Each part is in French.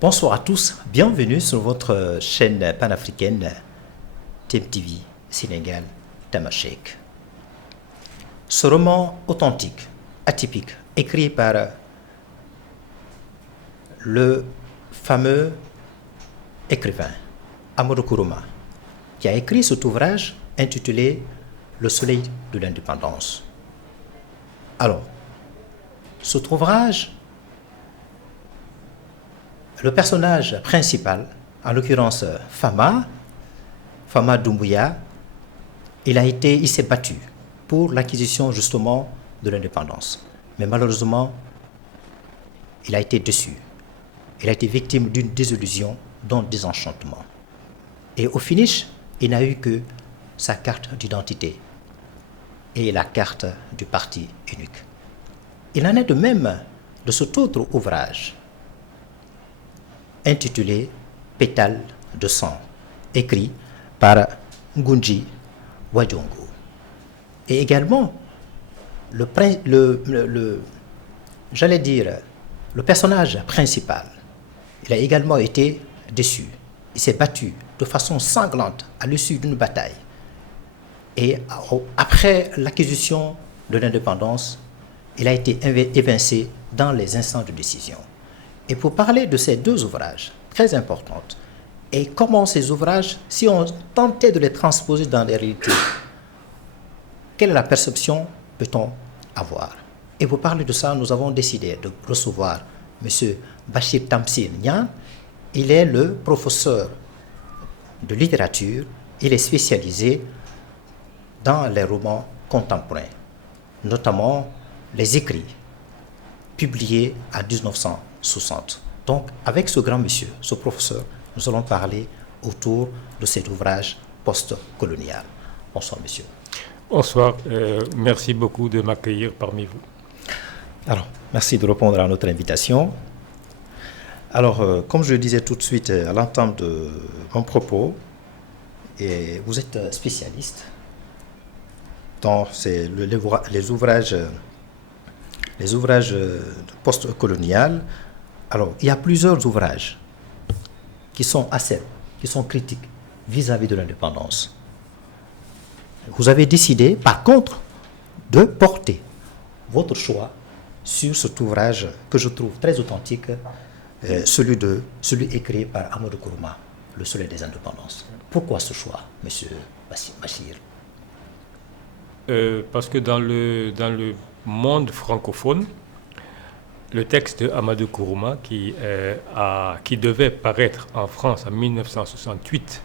Bonsoir à tous, bienvenue sur votre chaîne panafricaine TMTV Sénégal Tamacheq. Ce roman authentique, atypique, écrit par le fameux écrivain Amadou Kourouma, qui a écrit cet ouvrage intitulé Le soleil de l'indépendance. Alors, cet ouvrage, le personnage principal, en l'occurrence Fama Doumbouya, il s'est battu pour l'acquisition justement de l'indépendance. Mais malheureusement, il a été déçu. Il a été victime d'une désillusion, d'un désenchantement. Et au finish, il n'a eu que sa carte d'identité et la carte du parti unique. Il en est de même de cet autre ouvrage intitulé Pétales de sang, écrit par Ngunji Wadjongo. Et également, le personnage principal, il a également été déçu. Il s'est battu de façon sanglante à l'issue d'une bataille. Et après l'acquisition de l'indépendance, il a été évincé dans les instants de décision. Et pour parler de ces deux ouvrages très importants, et comment ces ouvrages, si on tentait de les transposer dans la réalité, quelle est la perception peut-on avoir? Et pour parler de ça, nous avons décidé de recevoir M. Bachir Tamsir Niang. Il est le professeur de littérature. Il est spécialisé dans les romans contemporains, notamment les écrits publiés en 1960. Donc, avec ce grand monsieur, ce professeur, nous allons parler autour de cet ouvrage post-colonial. Bonsoir, monsieur. Bonsoir, merci beaucoup de m'accueillir parmi vous. Alors, merci de répondre à notre invitation. Alors, comme je le disais tout de suite à l'entame de mon propos, et vous êtes spécialiste dans les ouvrages post-coloniales. Alors, il y a plusieurs ouvrages qui sont critiques vis-à-vis de l'indépendance. Vous avez décidé, par contre, de porter votre choix sur cet ouvrage que je trouve très authentique, celui écrit par Amadou Kourouma, Le soleil des indépendances. Pourquoi ce choix, monsieur Bachir? Parce que dans le monde francophone, le texte d'Amadou Kourouma, qui devait paraître en France en 1968,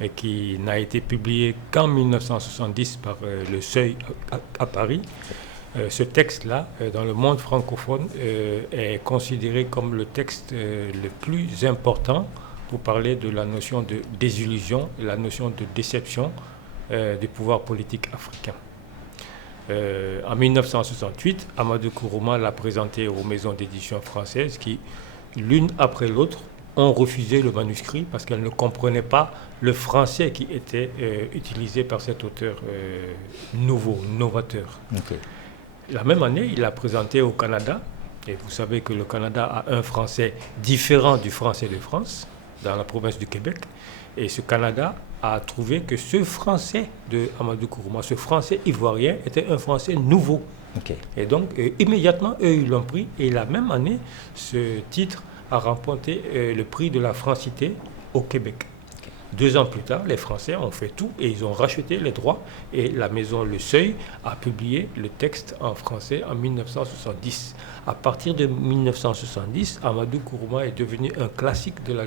et qui n'a été publié qu'en 1970 par le Seuil à Paris, ce texte-là, dans le monde francophone, est considéré comme le texte le plus important pour parler de la notion de désillusion, la notion de déception du pouvoir politique africain. En 1968, Amadou Kourouma l'a présenté aux maisons d'édition françaises qui, l'une après l'autre, ont refusé le manuscrit parce qu'elles ne comprenaient pas le français qui était utilisé par cet auteur novateur. Okay. La même année, il l'a présenté au Canada, et vous savez que le Canada a un français différent du français de France, dans la province du Québec, et ce Canada a trouvé que ce français de Amadou Kourouma, ce français ivoirien, était un français nouveau. Okay. Et donc, immédiatement, eux, ils l'ont pris, et la même année, ce titre a remporté le prix de la francité au Québec. Okay. 2 ans plus tard, les Français ont fait tout et ils ont racheté les droits et la maison Le Seuil a publié le texte en français en 1970. À partir de 1970, Amadou Kourouma est devenu un classique de la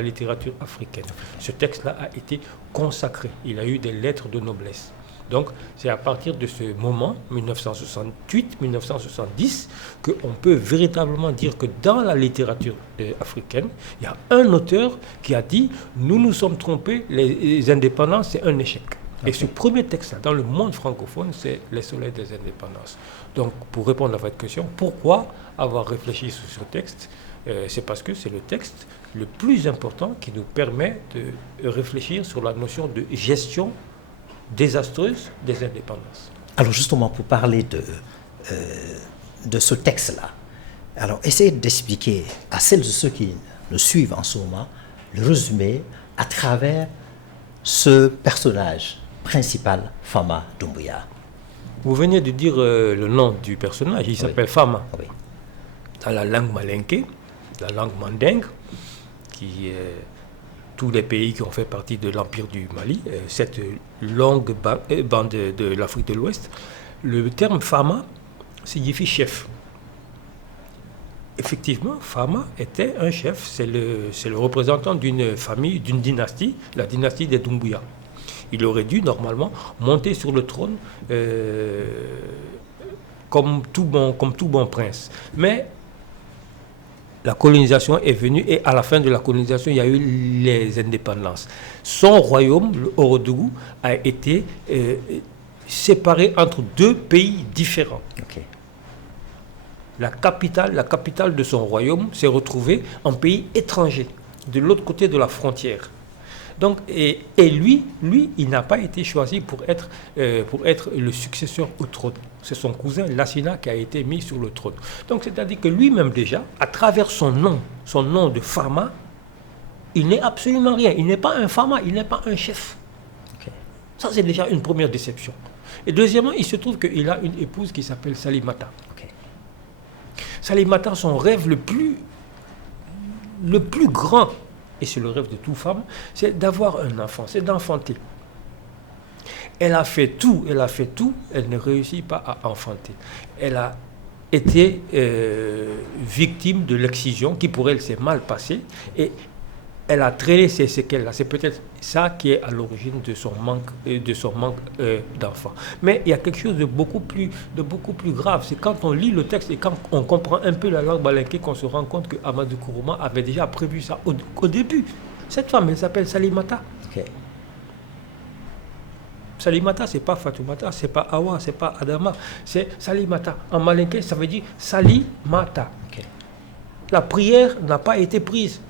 littérature africaine. Ce texte-là a été consacré. Il a eu des lettres de noblesse. Donc, c'est à partir de ce moment, 1968-1970, qu'on peut véritablement dire que dans la littérature africaine, il y a un auteur qui a dit « Nous nous sommes trompés, les indépendances, c'est un échec ». Okay. Et ce premier texte-là, dans le monde francophone, c'est « Les soleils des indépendances ». Donc, pour répondre à votre question, pourquoi avoir réfléchi sur ce texte? C'est parce que c'est le texte le plus important qui nous permet de réfléchir sur la notion de gestion désastreuse des indépendances. Alors justement, pour parler de ce texte-là, Alors, essayez d'expliquer à celles et ceux qui nous suivent en ce moment le résumé à travers ce personnage principal, Fama Doumbouya. Vous venez de dire le nom du personnage, il s'appelle Fama. Oui. Dans la langue malinké, la langue mandingue, qui est tous les pays qui ont fait partie de l'Empire du Mali, cette longue bande de l'Afrique de l'Ouest, le terme Fama signifie chef. Effectivement, Fama était un chef, c'est le représentant d'une famille, d'une dynastie, la dynastie des Doumbouya. Il aurait dû normalement monter sur le trône comme tout bon prince. Mais la colonisation est venue et à la fin de la colonisation, il y a eu les indépendances. Son royaume, le Orodougou, a été séparé entre deux pays différents. Okay. La capitale de son royaume s'est retrouvée en pays étranger, de l'autre côté de la frontière. Donc, et lui, il n'a pas été choisi pour être le successeur au trône. C'est son cousin Lassina qui a été mis sur le trône. Donc, c'est-à-dire que lui-même déjà, à travers son nom de Fama, il n'est absolument rien. Il n'est pas un Fama, il n'est pas un chef. Okay. Ça, c'est déjà une première déception. Et deuxièmement, il se trouve qu'il a une épouse qui s'appelle Salimata. Okay. Salimata, son rêve le plus grand, et c'est le rêve de toute femme, c'est d'avoir un enfant, c'est d'enfanter. Elle a fait tout, elle ne réussit pas à enfanter. Elle a été victime de l'excision qui pour elle s'est mal passée et elle a traîné ces séquelles-là. C'est peut-être ça qui est à l'origine de son manque d'enfants. Mais il y a quelque chose de beaucoup plus grave. C'est quand on lit le texte et quand on comprend un peu la langue balinké qu'on se rend compte que Amadou Kourouma avait déjà prévu ça au début. Cette femme, elle s'appelle Salimata. Okay. Salimata, c'est pas Fatoumata, c'est pas Awa, c'est pas Adama, c'est Salimata. En malinké, ça veut dire Salimata. Okay. La prière n'a pas été prise.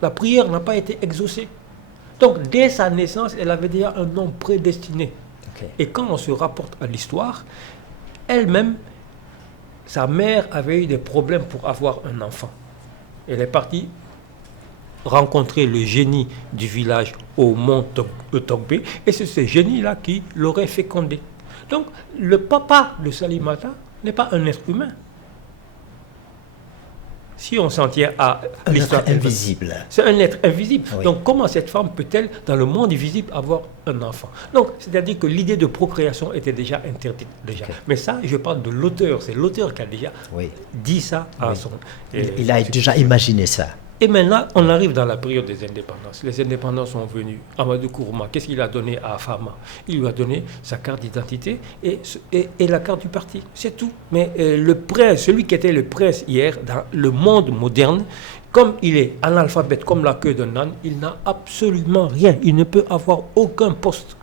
La prière n'a pas été exaucée. Donc, dès sa naissance, elle avait déjà un nom prédestiné. Okay. Et quand on se rapporte à l'histoire, elle-même, sa mère avait eu des problèmes pour avoir un enfant. Elle est partie rencontrer le génie du village au mont Togbe, et c'est ce génie-là qui l'aurait fécondé. Donc, le papa de Salimata n'est pas un être humain. Si on s'en tient à l'histoire invisible. C'est un être invisible. Oui. Donc comment cette femme peut-elle, dans le monde visible, avoir un enfant? Donc, c'est-à-dire que l'idée de procréation était déjà interdite. Déjà. Okay. Mais ça, je parle de l'auteur. C'est l'auteur qui a déjà dit ça à son... Il a déjà imaginé ça. Et maintenant, on arrive dans la période des indépendances. Les indépendances sont venues. Amadou Kourouma, qu'est-ce qu'il a donné à Fama? Il lui a donné sa carte d'identité et la carte du parti. C'est tout. Mais le prince, celui qui était le prince hier, dans le monde moderne, comme il est analphabète, comme la queue d'un âne, il n'a absolument rien. Il ne peut avoir aucun poste.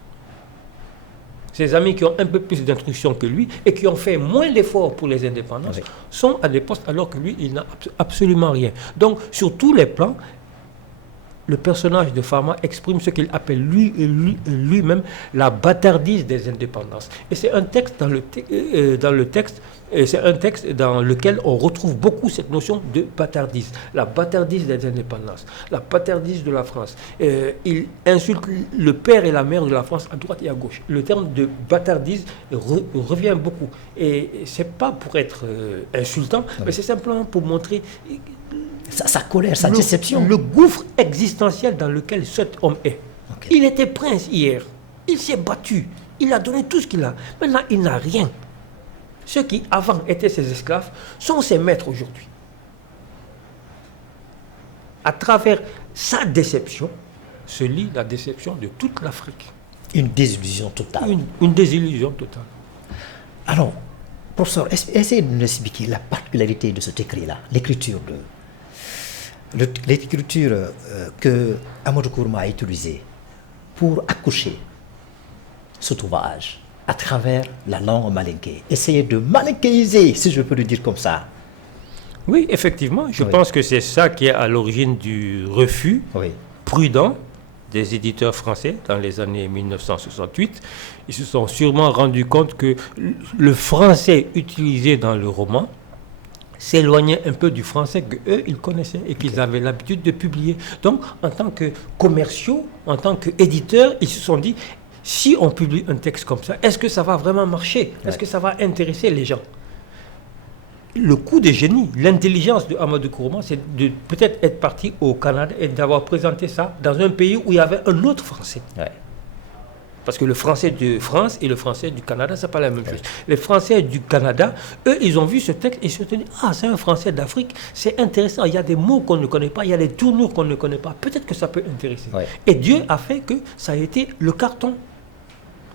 Ses amis qui ont un peu plus d'instruction que lui et qui ont fait moins d'efforts pour les indépendances sont à des postes alors que lui, il n'a absolument rien. Donc, sur tous les plans, le personnage de Fama exprime ce qu'il appelle lui-même la bâtardise des indépendances. Et c'est un texte c'est un texte dans lequel on retrouve beaucoup cette notion de bâtardise. La bâtardise des indépendances, la bâtardise de la France. Il insulte le père et la mère de la France à droite et à gauche. Le terme de bâtardise revient beaucoup. Et c'est pas pour être insultant, mais c'est simplement pour montrer... Sa colère, sa déception. Le gouffre existentiel dans lequel cet homme est. Okay. Il était prince hier. Il s'est battu. Il a donné tout ce qu'il a. Maintenant, il n'a rien. Ceux qui, avant, étaient ses esclaves, sont ses maîtres aujourd'hui. À travers sa déception, se lit la déception de toute l'Afrique. Une désillusion totale. Une désillusion totale. Alors, professeur, essayez de nous expliquer la particularité de cet écrit-là, l'écriture que Amadou Kourouma a utilisée pour accoucher cet ouvrage à travers la langue malinké. Essayez de malinkéiser, si je peux le dire comme ça. Oui, effectivement, je pense que c'est ça qui est à l'origine du refus prudent des éditeurs français dans les années 1968. Ils se sont sûrement rendus compte que le français utilisé dans le roman s'éloignaient un peu du français qu'eux, ils connaissaient et qu'ils avaient l'habitude de publier. Donc, en tant que commerciaux, en tant qu'éditeurs, ils se sont dit, si on publie un texte comme ça, est-ce que ça va vraiment marcher? Est-ce que ça va intéresser les gens? Le coup de génie, l'intelligence de Amadou Kourouma, c'est de peut-être être parti au Canada et d'avoir présenté ça dans un pays où il y avait un autre français. Ouais. Parce que le français de France et le français du Canada, c'est pas la même chose. Les Français du Canada, eux, ils ont vu ce texte et ils se sont dit, ah, c'est un Français d'Afrique, c'est intéressant. Il y a des mots qu'on ne connaît pas, il y a des tournures qu'on ne connaît pas. Peut-être que ça peut intéresser. Ouais. Et Dieu a fait que ça a été le carton.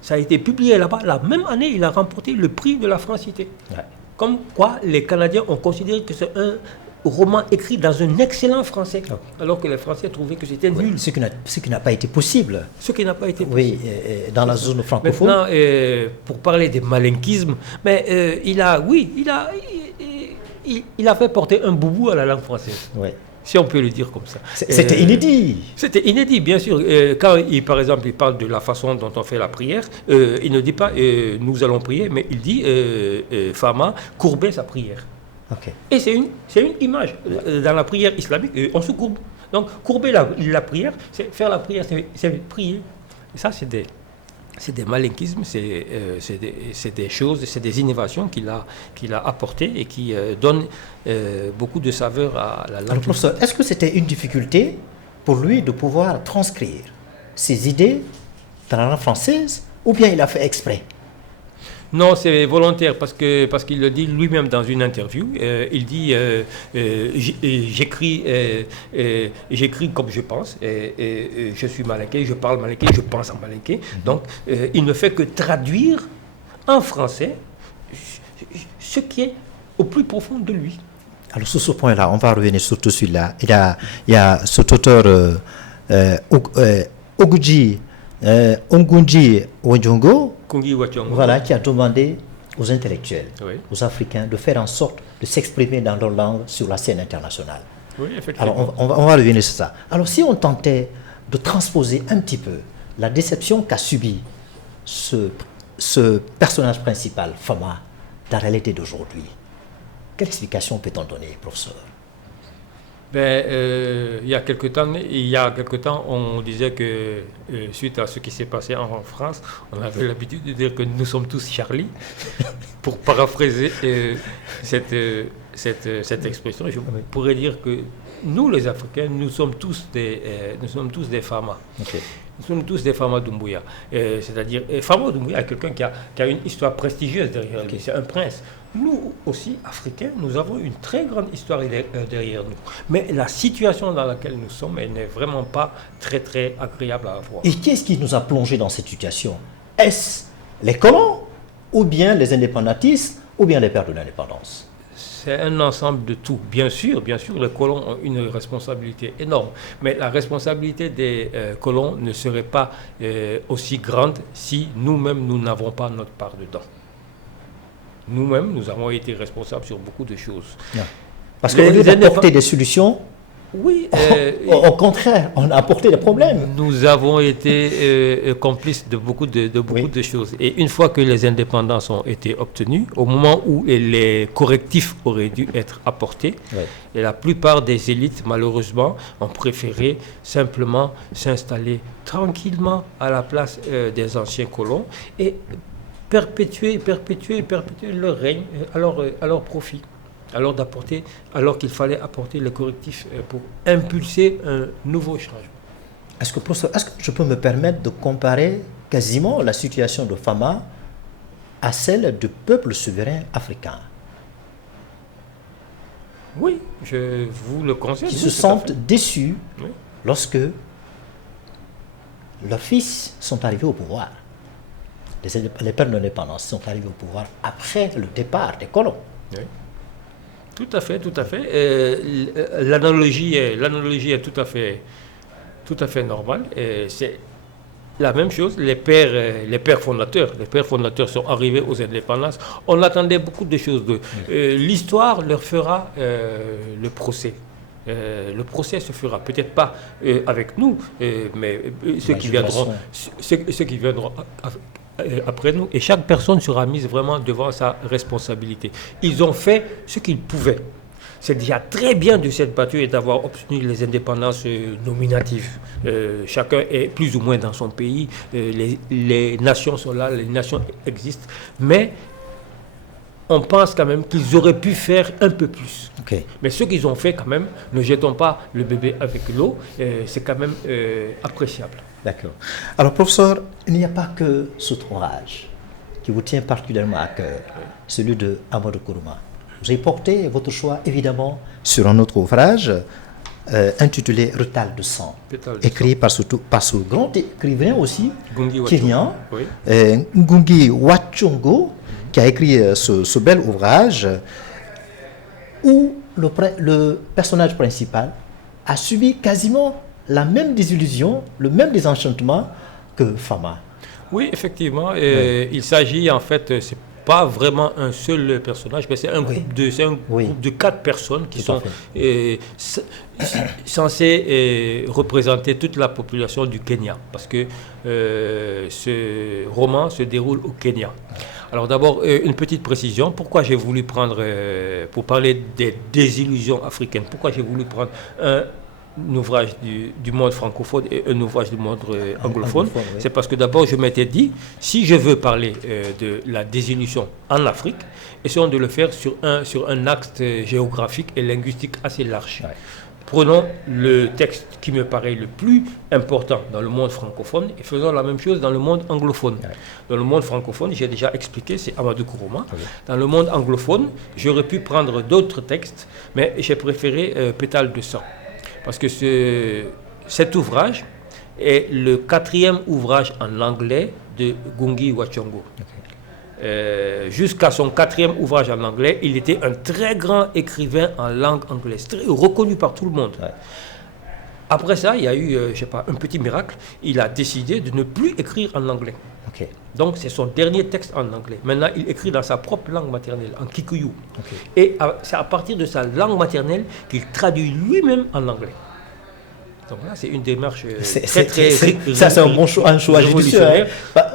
Ça a été publié là-bas. La même année, il a remporté le prix de la francité. Ouais. Comme quoi, les Canadiens ont considéré que c'est un roman écrit dans un excellent français, alors que les Français trouvaient que c'était nul. Ce qui n'a pas été possible. Ce qui n'a pas été possible. Oui, dans la zone francophone. Maintenant, pour parler des malinquismes, mais il a fait porter un boubou à la langue française. Oui. Si on peut le dire comme ça. C'était inédit. C'était inédit, bien sûr. Quand, par exemple, il parle de la façon dont on fait la prière, il ne dit pas nous allons prier, mais il dit Fama courbait sa prière. Okay. Et c'est une image. Dans la prière islamique, on se courbe. Donc, courber la prière, c'est faire la prière, c'est prier. Et ça, c'est des malinquismes, c'est des choses, c'est des innovations qu'il a apportées et qui donnent beaucoup de saveur à la langue. Alors, professeur, est-ce que c'était une difficulté pour lui de pouvoir transcrire ses idées dans la langue française, ou bien il a fait exprès? Non, c'est volontaire parce qu'il le dit lui-même dans une interview. Il dit j'écris comme je pense. Je suis malinké, je parle malinké, je pense en malinké. Donc, il ne fait que traduire en français ce qui est au plus profond de lui. Alors, sur ce point-là, on va revenir sur tout celui-là. Il y a cet auteur Ogunji Wajongo, voilà, qui a demandé aux intellectuels, aux Africains, de faire en sorte de s'exprimer dans leur langue sur la scène internationale. Oui, effectivement. Alors, on va revenir sur ça. Alors, si on tentait de transposer un petit peu la déception qu'a subi ce personnage principal, Fama, dans la réalité d'aujourd'hui, quelle explication peut-on donner, professeur? Il y a quelque temps, on disait que suite à ce qui s'est passé en France, on avait l'habitude de dire que nous sommes tous Charlie, pour paraphraser cette expression. Je pourrais dire que nous, les Africains, nous sommes tous des Fama. Okay. Nous sommes tous des Fama Doumbouya. C'est-à-dire, Fama Doumbouya est quelqu'un qui a une histoire prestigieuse derrière lui. C'est un prince. Nous aussi, Africains, nous avons une très grande histoire derrière nous. Mais la situation dans laquelle nous sommes, elle n'est vraiment pas très, très agréable à voir. Et qu'est-ce qui nous a plongé dans cette situation? Est-ce les colons, ou bien les indépendantistes, ou bien les pères de l'indépendance? C'est un ensemble de tout. Bien sûr, les colons ont une responsabilité énorme. Mais la responsabilité des colons ne serait pas aussi grande si nous-mêmes, nous n'avons pas notre part dedans. Nous-mêmes, nous avons été responsables sur beaucoup de choses. Yeah. Parce qu'au lieu d'apporter des solutions, oui, au contraire, on a apporté des problèmes. Nous avons été complices de beaucoup de choses. Et une fois que les indépendances ont été obtenues, au moment où les correctifs auraient dû être apportés, et la plupart des élites, malheureusement, ont préféré simplement s'installer tranquillement à la place des anciens colons et perpétuer leur règne à leur profit. Alors qu'il fallait apporter les correctifs pour impulser un nouveau changement. Est-ce que je peux me permettre de comparer quasiment la situation de Fama à celle du peuple souverain africain? Oui, je vous le conseille. Qui se sentent déçus lorsque leurs fils sont arrivés au pouvoir. Les pères de l'indépendance sont arrivés au pouvoir après le départ des colons. Oui. Tout à fait. L'analogie est tout à fait normale. C'est la même chose. Les pères fondateurs sont arrivés aux indépendances. On attendait beaucoup de choses d'eux. L'histoire leur fera le procès. Le procès se fera peut-être pas avec nous, mais ceux qui viendront après nous, et chaque personne sera mise vraiment devant sa responsabilité. Ils ont fait ce qu'ils pouvaient. C'est déjà très bien de s'être battu et d'avoir obtenu les indépendances nominatives. Chacun est plus ou moins dans son pays, les nations sont là, les nations existent, mais on pense quand même qu'ils auraient pu faire un peu plus. Okay. Mais ce qu'ils ont fait quand même, ne jetons pas le bébé avec l'eau, c'est quand même appréciable. D'accord. Alors professeur, il n'y a pas que cet ouvrage qui vous tient particulièrement à cœur, celui de Amadou Kourouma. Vous avez porté votre choix évidemment sur un autre ouvrage intitulé Rétal de sang, écrit par ce grand écrivain aussi, Kenyan, Ngugi wa Thiong'o, qui a écrit ce bel ouvrage où le personnage principal a subi quasiment la même désillusion, le même désenchantement que Fama. Oui, effectivement. Il s'agit en fait, c'est pas vraiment un seul personnage, mais c'est un groupe de 4 personnes qui sont censées représenter toute la population du Kenya, parce que ce roman se déroule au Kenya. Alors d'abord, une petite précision, pourquoi j'ai voulu prendre, pour parler des désillusions africaines, pourquoi j'ai voulu prendre un ouvrage du monde francophone et un ouvrage du monde anglophone, c'est parce que d'abord je m'étais dit, si je veux parler de la désillusion en Afrique, essayons de le faire sur un axe géographique et linguistique assez large. Ouais. Prenons le texte qui me paraît le plus important dans le monde francophone et faisons la même chose dans le monde anglophone. Ouais. Dans le monde francophone, j'ai déjà expliqué, c'est Amadou Kourouma. Okay. Dans le monde anglophone, j'aurais pu prendre d'autres textes, mais j'ai préféré Pétale de sang. Parce que cet ouvrage est le 4e ouvrage en anglais de Ngugi wa Thiong'o. Okay. Jusqu'à son 4e ouvrage en anglais, il était un très grand écrivain en langue anglaise, très reconnu par tout le monde. Ouais. Après ça, il y a eu, un petit miracle. Il a décidé de ne plus écrire en anglais. Okay. Donc, c'est son dernier texte en anglais. Maintenant, il écrit dans sa propre langue maternelle, en Kikuyu. Okay. Et c'est à partir de sa langue maternelle qu'il traduit lui-même en anglais. Donc là, c'est une démarche ça, c'est un choix judicieux. Hein,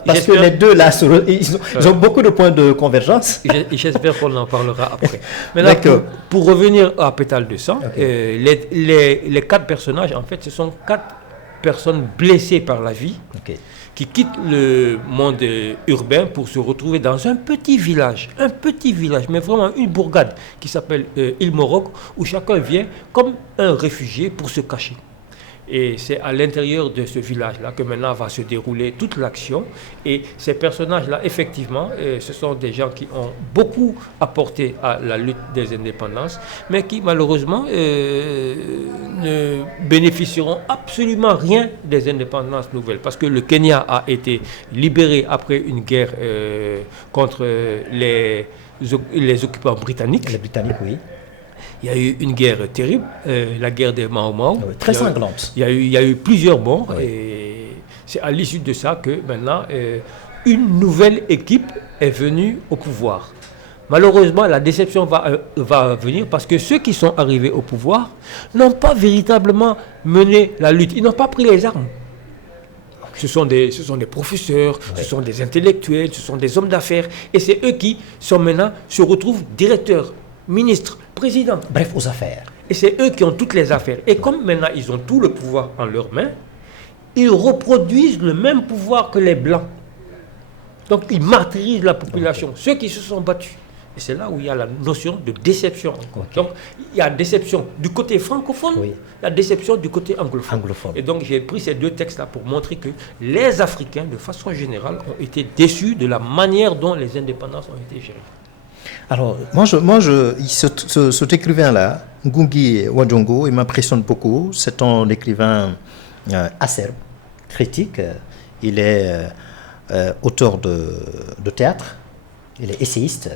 parce que les deux, là, ils ont beaucoup de points de convergence. J'espère qu'on en parlera après. Maintenant, pour revenir à Pétale de sang, okay. Les 4 personnages, en fait, ce sont 4 personnes blessées par la vie. Okay. Qui quittent le monde urbain pour se retrouver dans un petit village, mais vraiment une bourgade qui s'appelle Île Morok, où chacun vient comme un réfugié pour se cacher. Et c'est à l'intérieur de ce village-là que maintenant va se dérouler toute l'action. Et ces personnages-là, effectivement, ce sont des gens qui ont beaucoup apporté à la lutte des indépendances, mais qui malheureusement ne bénéficieront absolument rien des indépendances nouvelles. Parce que le Kenya a été libéré après une guerre contre les occupants britanniques. Les Britanniques, oui. Il y a eu une guerre terrible, la guerre des Mau Mau. Oui, très sanglante. Il y a eu plusieurs morts. Oui. Et c'est à l'issue de ça que maintenant, une nouvelle équipe est venue au pouvoir. Malheureusement, la déception va venir parce que ceux qui sont arrivés au pouvoir n'ont pas véritablement mené la lutte. Ils n'ont pas pris les armes. Ce sont des professeurs, oui. Ce sont des intellectuels, ce sont des hommes d'affaires. Et c'est eux qui maintenant se retrouvent directeurs, ministres, présidents. Bref, aux affaires. Et c'est eux qui ont toutes les affaires. Et comme maintenant ils ont tout le pouvoir en leurs mains, ils reproduisent le même pouvoir que les Blancs. Donc ils martyrisent la population, okay. Ceux qui se sont battus. Et c'est là où il y a la notion de déception. Okay. Donc il y a déception du côté francophone, oui. Il y a déception du côté anglophone. Et donc j'ai pris ces 2 textes-là pour montrer que les Africains, de façon générale, ont été déçus de la manière dont les indépendances ont été gérées. Alors, cet écrivain-là, Ngugi wa Thiong'o, il m'impressionne beaucoup. C'est un écrivain acerbe, critique. Il est auteur de théâtre. Il est essayiste.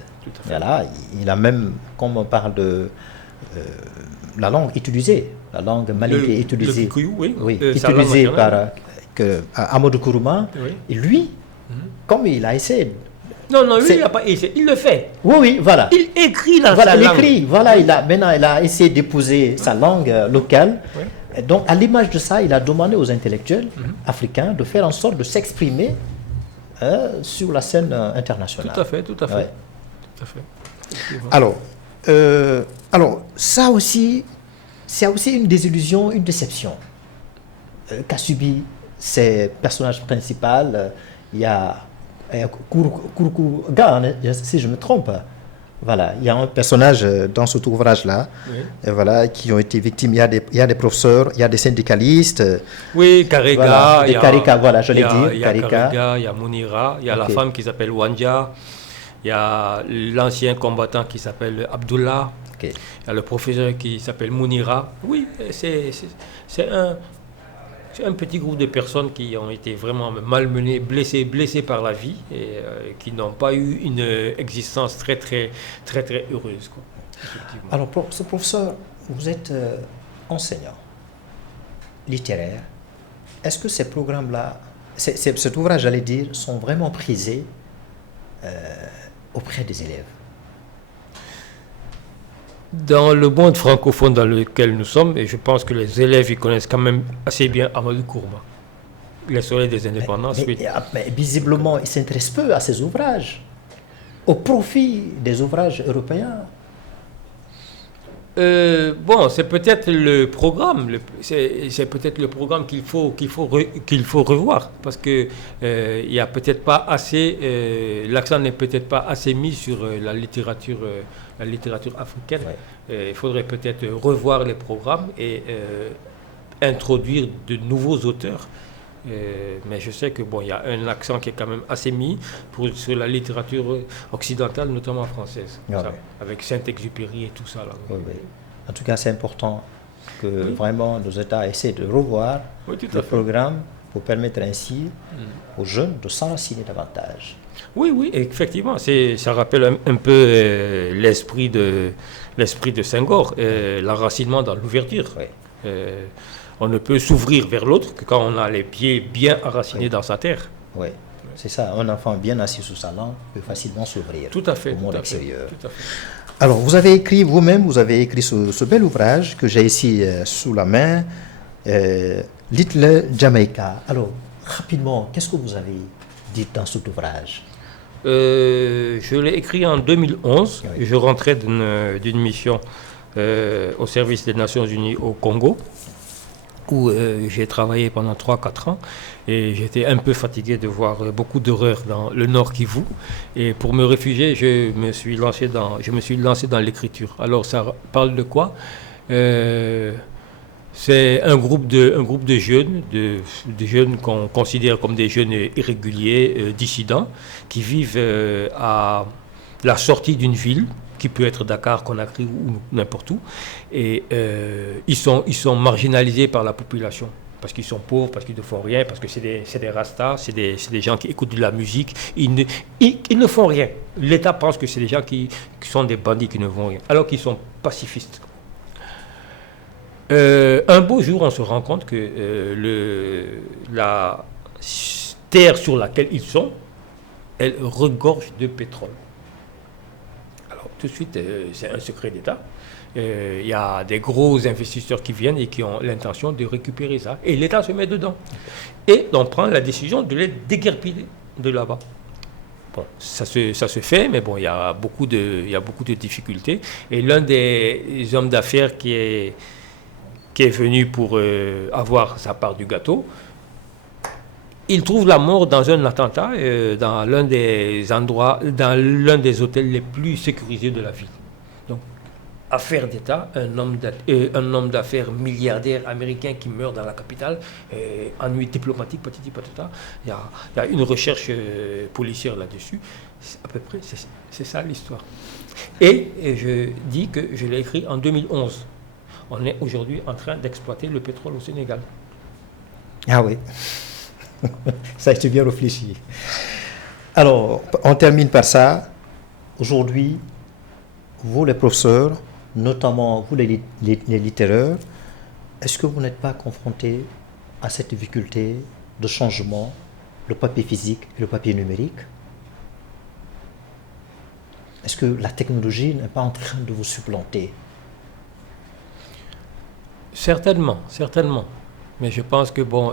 Voilà. Il a même, comme on parle de la langue utilisée, la langue malique utilisée. Le Kikuyu, oui. Utilisée par Amadou Kourouma. Oui. Et lui, comme il a essayé. Non, lui, il n'a pas essayé. Il le fait. Oui, voilà. Il écrit dans sa langue. Maintenant, il a essayé d'épouser sa langue locale. Oui. Et donc, à l'image de ça, il a demandé aux intellectuels africains de faire en sorte de s'exprimer sur la scène internationale. Tout à fait, tout à fait. Ouais. Tout à fait. Alors, ça aussi, c'est aussi une désillusion, une déception qu'a subi ces personnages principaux. Il y a Kourkouga, si je me trompe. Voilà, il y a un personnage dans cet ouvrage-là, Oui. voilà, qui ont été victimes. Il y a des professeurs, il y a des syndicalistes. Oui, Karega, Voilà, des Karika, voilà, je l'ai dit. Il y a Karika. Karega, il y a Mounira, il y a la Ok. femme qui s'appelle Wanja, il y a l'ancien combattant qui s'appelle Abdullah, Ok. il y a le professeur qui s'appelle Mounira. Oui, c'est un petit groupe de personnes qui ont été vraiment malmenées, blessées par la vie et qui n'ont pas eu une existence très heureuse, quoi. Effectivement. Alors, ce professeur, vous êtes enseignant littéraire. Est-ce que ces programmes-là, cet ouvrage, j'allais dire, sont vraiment prisés auprès des élèves? Dans le monde francophone dans lequel nous sommes, et je pense que les élèves ils connaissent quand même assez bien Amadou Kourma, Le Soleil des Indépendances. Mais, Oui. mais visiblement, ils s'intéressent peu à ces ouvrages, au profit des ouvrages européens. Bon, c'est peut-être le programme, c'est peut-être le programme qu'il faut revoir parce que il y a peut-être pas assez, l'accent n'est peut-être pas assez mis sur la littérature africaine. Ouais. Il faudrait peut-être revoir les programmes et introduire de nouveaux auteurs. Mais je sais que bon, il y a un accent qui est quand même assez mis sur la littérature occidentale, notamment française, Ah ça, ouais. avec Saint-Exupéry et tout ça là. Oui, oui. En tout cas, c'est important que vraiment nos États essaient de revoir Oui, tout le à fait. programme pour permettre ainsi aux jeunes de s'enraciner davantage. Oui, effectivement, ça rappelle un peu l'esprit de Senghor, l'enracinement dans l'ouverture. Oui. On ne peut s'ouvrir vers l'autre que quand on a les pieds bien enracinés dans sa terre. Oui, c'est ça. Un enfant bien assis sous sa langue peut facilement s'ouvrir Tout à fait. au monde tout à fait, extérieur. tout à fait. Alors, vous avez écrit ce bel ouvrage que j'ai ici sous la main, Little Jamaica. Alors, rapidement, qu'est-ce que vous avez dit dans cet ouvrage? Je l'ai écrit en 2011. Oui. Je rentrais d'une mission au service des Nations Unies au Congo, où j'ai travaillé pendant 3-4 ans et j'étais un peu fatigué de voir beaucoup d'horreurs dans le Nord Kivu. Et pour me réfugier, je me suis lancé dans l'écriture. Alors ça parle de quoi? C'est un groupe de jeunes, des jeunes qu'on considère comme des jeunes irréguliers, dissidents, qui vivent à la sortie d'une ville, qui peut être Dakar, Conakry ou n'importe où. Et ils sont marginalisés par la population, parce qu'ils sont pauvres, parce qu'ils ne font rien, parce que c'est des rastas, c'est des gens qui écoutent de la musique. Ils ne font rien. L'État pense que c'est des gens qui sont des bandits qui ne font rien, alors qu'ils sont pacifistes. Un beau jour, on se rend compte que la terre sur laquelle ils sont, elle regorge de pétrole. Alors tout de suite, c'est un secret d'État. Il y a des gros investisseurs qui viennent et qui ont l'intention de récupérer ça. Et l'État se met dedans. Et on prend la décision de les déguerpir de là-bas. Bon, ça se fait, mais bon, il y a beaucoup de difficultés. Et l'un des hommes d'affaires qui est venu pour avoir sa part du gâteau, il trouve la mort dans un attentat dans l'un des endroits, dans l'un des hôtels les plus sécurisés de la ville. Donc, affaire d'État, un homme d'affaires milliardaire américain qui meurt dans la capitale, ennui diplomatique, patati patata. Il y a une recherche policière là-dessus. À peu près, c'est ça l'histoire. Et je dis que je l'ai écrit en 2011. On est aujourd'hui en train d'exploiter le pétrole au Sénégal. Ah oui, ça a été bien réfléchi. Alors, on termine par ça. Aujourd'hui, vous les professeurs, notamment vous les littéraires, est-ce que vous n'êtes pas confrontés à cette difficulté de changement, le papier physique et le papier numérique? Est-ce que la technologie n'est pas en train de vous supplanter? Certainement. Mais je pense que bon,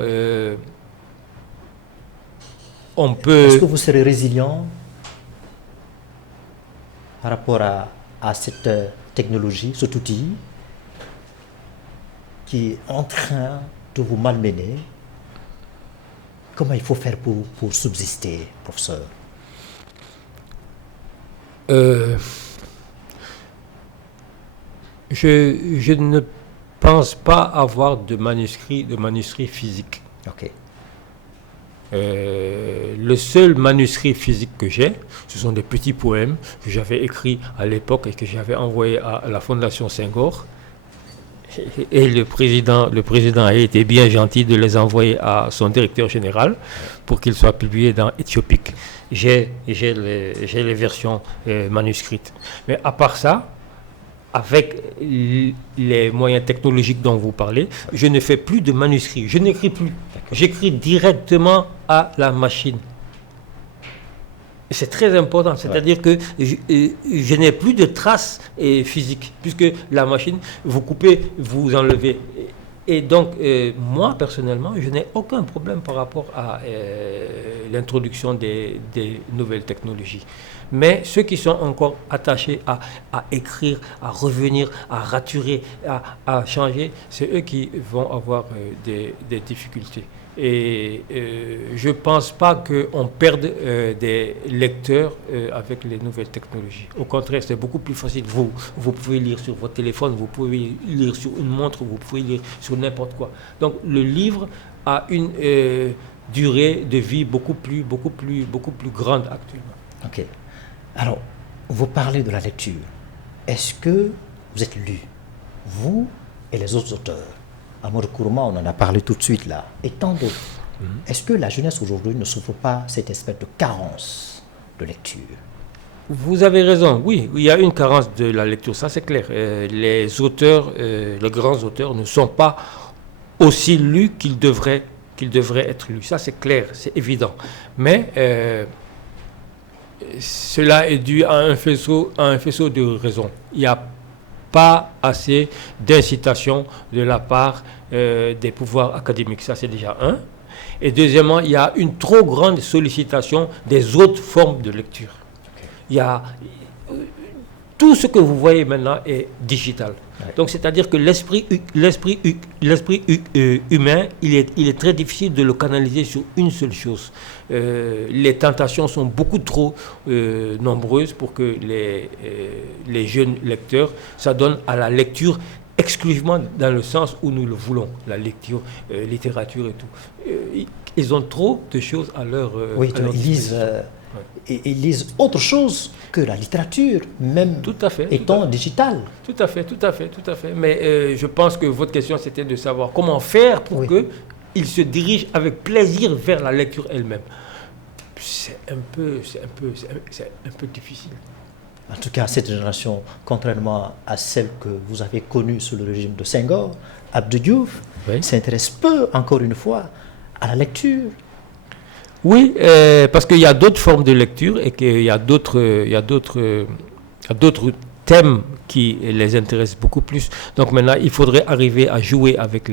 on peut... Est-ce que vous serez résilient par rapport à cette technologie, cet outil qui est en train de vous malmener? Comment il faut faire pour subsister, professeur? Je ne pense pas avoir de manuscrit physique. Ok. Le seul manuscrit physique que j'ai, ce sont des petits poèmes que j'avais écrits à l'époque et que j'avais envoyés à la Fondation Senghor. Et le président a été bien gentil de les envoyer à son directeur général pour qu'ils soient publiés dans Éthiopique. J'ai les versions manuscrites. Mais à part ça, avec les moyens technologiques dont vous parlez, je ne fais plus de manuscrits. Je n'écris plus. J'écris directement à la machine. C'est très important, c'est-à-dire que je n'ai plus de traces physiques, puisque la machine, vous coupez, vous enlevez. Et donc, moi, personnellement, je n'ai aucun problème par rapport à l'introduction des nouvelles technologies. Mais ceux qui sont encore attachés à écrire, à revenir, à raturer, à changer, c'est eux qui vont avoir des difficultés. Et je ne pense pas qu'on perde des lecteurs avec les nouvelles technologies. Au contraire, c'est beaucoup plus facile. Vous pouvez lire sur votre téléphone, vous pouvez lire sur une montre, vous pouvez lire sur n'importe quoi. Donc le livre a une durée de vie beaucoup plus grande actuellement. Ok. Alors, vous parlez de la lecture. Est-ce que vous êtes lu, vous et les autres auteurs? Amadou Kourouma, on en a parlé tout de suite là, et tant d'autres. Est-ce que la jeunesse aujourd'hui ne souffre pas cette espèce de carence de lecture? Vous avez raison, oui, il y a une carence de la lecture, ça c'est clair. Les auteurs, les grands auteurs ne sont pas aussi lus qu'ils devraient être lus, ça c'est clair, c'est évident. Mais cela est dû à un faisceau de raisons. Il n'y a pas assez d'incitation de la part des pouvoirs académiques. Ça, c'est déjà un. Et deuxièmement, il y a une trop grande sollicitation des autres formes de lecture. Okay. Il y a tout ce que vous voyez maintenant est digital. Ouais. Donc, c'est-à-dire que l'esprit humain, il est très difficile de le canaliser sur une seule chose. Les tentations sont beaucoup trop nombreuses pour que les jeunes lecteurs s'adonnent à la lecture exclusivement dans le sens où nous le voulons, la lecture, littérature et tout. Ils ont trop de choses à leur... oui, ils lisent autre chose que la littérature, même tout à fait, étant digitale. Tout à fait. Mais je pense que votre question, c'était de savoir comment faire pour qu'ils se dirigent avec plaisir vers la lecture elle-même. C'est un peu difficile. En tout cas, cette génération, contrairement à celle que vous avez connue sous le régime de Senghor, Abdou Diouf, s'intéresse peu, encore une fois, à la lecture. Oui, parce qu'il y a d'autres formes de lecture et qu'il y a d'autres thèmes qui les intéressent beaucoup plus. Donc maintenant, il faudrait arriver à jouer avec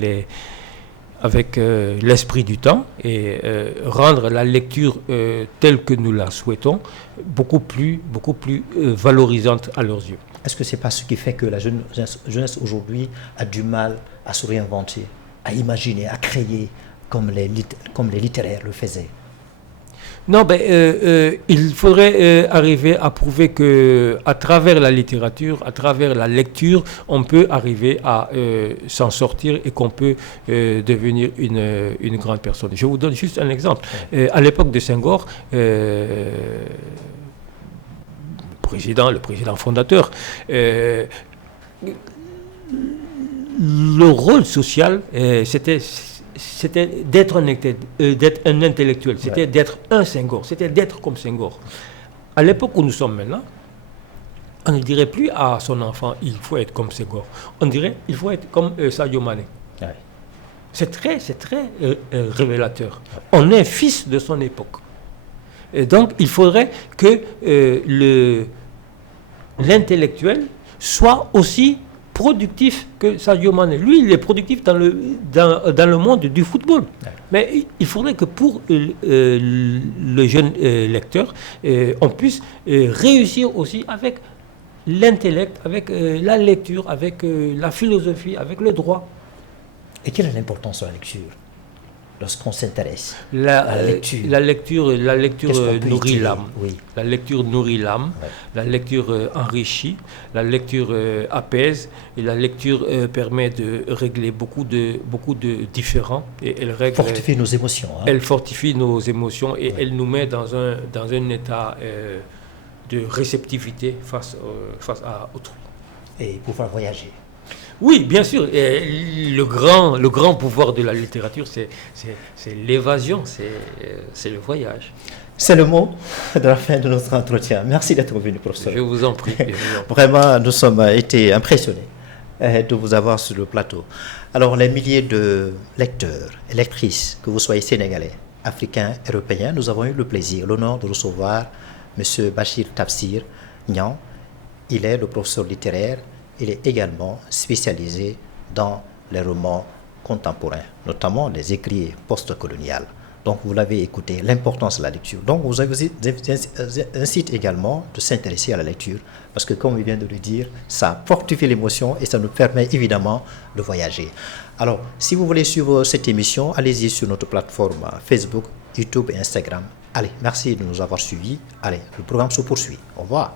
l'esprit du temps et rendre la lecture telle que nous la souhaitons beaucoup plus valorisante à leurs yeux. Est-ce que ce n'est pas ce qui fait que la jeunesse aujourd'hui a du mal à se réinventer, à imaginer, à créer comme les littéraires le faisaient? Non, il faudrait arriver à prouver que, à travers la littérature, à travers la lecture, on peut arriver à s'en sortir et qu'on peut devenir une grande personne. Je vous donne juste un exemple. À l'époque de Senghor, le président fondateur, le rôle social, c'était d'être un intellectuel, c'était d'être un Senghor, c'était d'être comme Senghor. À l'époque où nous sommes maintenant, on ne dirait plus à son enfant, il faut être comme Senghor. On dirait, il faut être comme Sadio Mané. Ouais. C'est très révélateur. Ouais. On est fils de son époque. Et donc, il faudrait que l'intellectuel soit aussi productif que Sadio Mané. Lui, il est productif dans le monde du football. Ouais. Mais il faudrait que pour le jeune lecteur, on puisse réussir aussi avec l'intellect, avec la lecture, avec la philosophie, avec le droit. Et quelle est l'importance de la lecture lorsqu'on s'intéresse à la lecture? La lecture nourrit l'âme. Oui. La lecture nourrit l'âme, ouais. La lecture enrichit, la lecture apaise, et la lecture permet de régler beaucoup de différends. Et elle fortifie nos émotions. Hein. Elle fortifie nos émotions et elle nous met dans un état de réceptivité face à autrui. Et pouvoir voyager. Oui, bien sûr. Et le grand pouvoir de la littérature, c'est l'évasion, c'est le voyage. C'est le mot de la fin de notre entretien. Merci d'être venu, professeur. Je vous en prie. Vraiment, nous sommes été impressionnés de vous avoir sur le plateau. Alors, les milliers de lecteurs et lectrices, que vous soyez sénégalais, africains, européens, nous avons eu le plaisir, l'honneur de recevoir M. Bachir Tafsir Niang. Il est le professeur littéraire. Il est également spécialisé dans les romans contemporains, notamment les écrits post-coloniaux. Donc, vous l'avez écouté, l'importance de la lecture. Donc, vous incite également de s'intéresser à la lecture, parce que, comme il vient de le dire, ça fortifie l'émotion et ça nous permet évidemment de voyager. Alors, si vous voulez suivre cette émission, allez-y sur notre plateforme Facebook, YouTube et Instagram. Allez, merci de nous avoir suivis. Allez, le programme se poursuit. Au revoir.